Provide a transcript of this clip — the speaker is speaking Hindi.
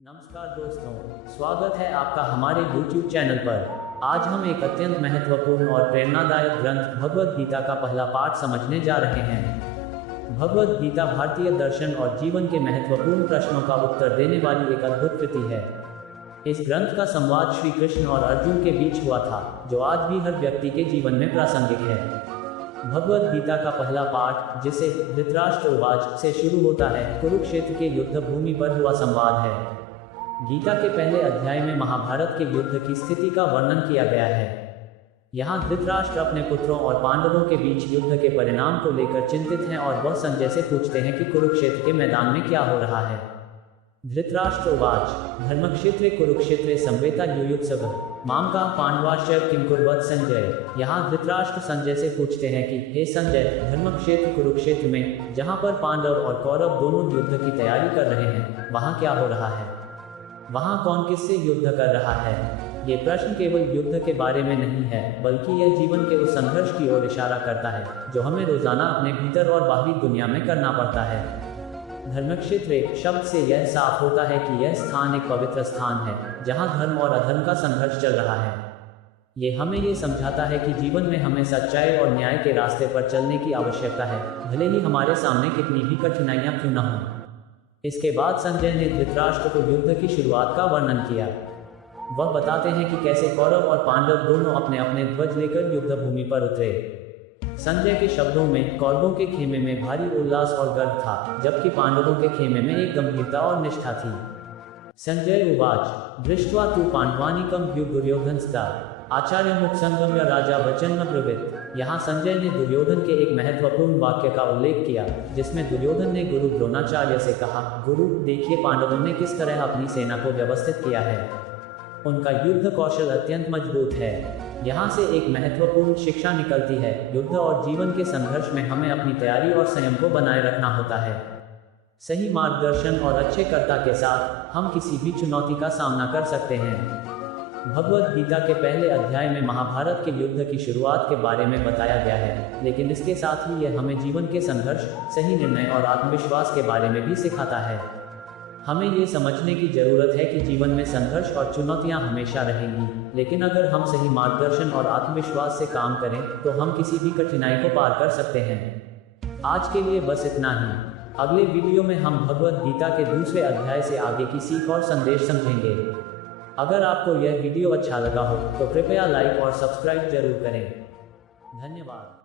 नमस्कार दोस्तों, स्वागत है आपका हमारे YouTube चैनल पर। आज हम एक अत्यंत महत्वपूर्ण और प्रेरणादायक ग्रंथ भगवद गीता का पहला पाठ समझने जा रहे हैं। भगवद गीता भारतीय दर्शन और जीवन के महत्वपूर्ण प्रश्नों का उत्तर देने वाली एक अद्भुत कृति है। इस ग्रंथ का संवाद श्री कृष्ण और अर्जुन के बीच हुआ था, जो आज भी हर व्यक्ति के जीवन में प्रासंगिक है। भगवद गीता का पहला पाठ, जिसे धृतराष्ट्र उवाच से शुरू होता है, कुरुक्षेत्र के युद्ध भूमि पर हुआ संवाद है। गीता के पहले अध्याय में महाभारत के युद्ध की स्थिति का वर्णन किया गया है। यहाँ धृतराष्ट्र अपने पुत्रों और पांडवों के बीच युद्ध के परिणाम को लेकर चिंतित हैं और वह संजय से पूछते हैं कि कुरुक्षेत्र के मैदान में क्या हो रहा है। धृतराष्ट्र उवाच धर्मक्षेत्रे कुरुक्षेत्रे संवेता युयुत्सव माम का पांडवाश्चैव किम कुर्वत संजय। यहाँ धृतराष्ट्र संजय से पूछते हैं कि हे संजय, धर्मक्षेत्र कुरुक्षेत्र में, जहाँ पर पांडव और कौरव दोनों युद्ध की तैयारी कर रहे हैं, वहाँ क्या हो रहा है? वहाँ कौन किससे युद्ध कर रहा है? ये प्रश्न केवल युद्ध के बारे में नहीं है, बल्कि यह जीवन के उस संघर्ष की ओर इशारा करता है जो हमें रोजाना अपने भीतर और बाहरी दुनिया में करना पड़ता है। धर्मक्षेत्र शब्द से यह साफ होता है कि यह स्थान एक पवित्र स्थान है, जहाँ धर्म और अधर्म का संघर्ष चल रहा है। ये हमें ये समझाता है कि जीवन में हमें सच्चाई और न्याय के रास्ते पर चलने की आवश्यकता है, भले ही हमारे सामने कितनी भी कठिनाइयाँ क्यों न हों। इसके बाद संजय ने धृतराष्ट्र को युद्ध की शुरुआत का वर्णन किया। वह बताते हैं कि कैसे कौरव और पांडव दोनों अपने अपने ध्वज लेकर युद्ध भूमि पर उतरे। संजय के शब्दों में, कौरवों के खेमे में भारी उल्लास और गर्व था, जबकि पांडवों के खेमे में एक गंभीरता और निष्ठा थी। संजय उवाच दृष्ट्वा तु पांडवानीकम दुर्योधनस्ता आचार्य मुख संगम्य राजा वचन न ब्रवीत। यहाँ संजय ने दुर्योधन के एक महत्वपूर्ण वाक्य का उल्लेख किया, जिसमें दुर्योधन ने गुरु द्रोणाचार्य से कहा, गुरु, देखिए पांडवों ने किस तरह अपनी सेना को व्यवस्थित किया है। उनका युद्ध कौशल अत्यंत मजबूत है। यहाँ से एक महत्वपूर्ण शिक्षा निकलती है, युद्ध और जीवन के संघर्ष में हमें अपनी तैयारी और संयम को बनाए रखना होता है। सही मार्गदर्शन और अच्छे कर्ता के साथ हम किसी भी चुनौती का सामना कर सकते हैं। भगवद गीता के पहले अध्याय में महाभारत के युद्ध की शुरुआत के बारे में बताया गया है, लेकिन इसके साथ ही यह हमें जीवन के संघर्ष, सही निर्णय और आत्मविश्वास के बारे में भी सिखाता है। हमें ये समझने की जरूरत है कि जीवन में संघर्ष और चुनौतियां हमेशा रहेंगी, लेकिन अगर हम सही मार्गदर्शन और आत्मविश्वास से काम करें तो हम किसी भी कठिनाई को पार कर सकते हैं। आज के लिए बस इतना ही। अगले वीडियो में हम भगवद गीता के दूसरे अध्याय से आगे की सीख और संदेश समझेंगे। अगर आपको यह वीडियो अच्छा लगा हो तो कृपया लाइक और सब्सक्राइब जरूर करें। धन्यवाद।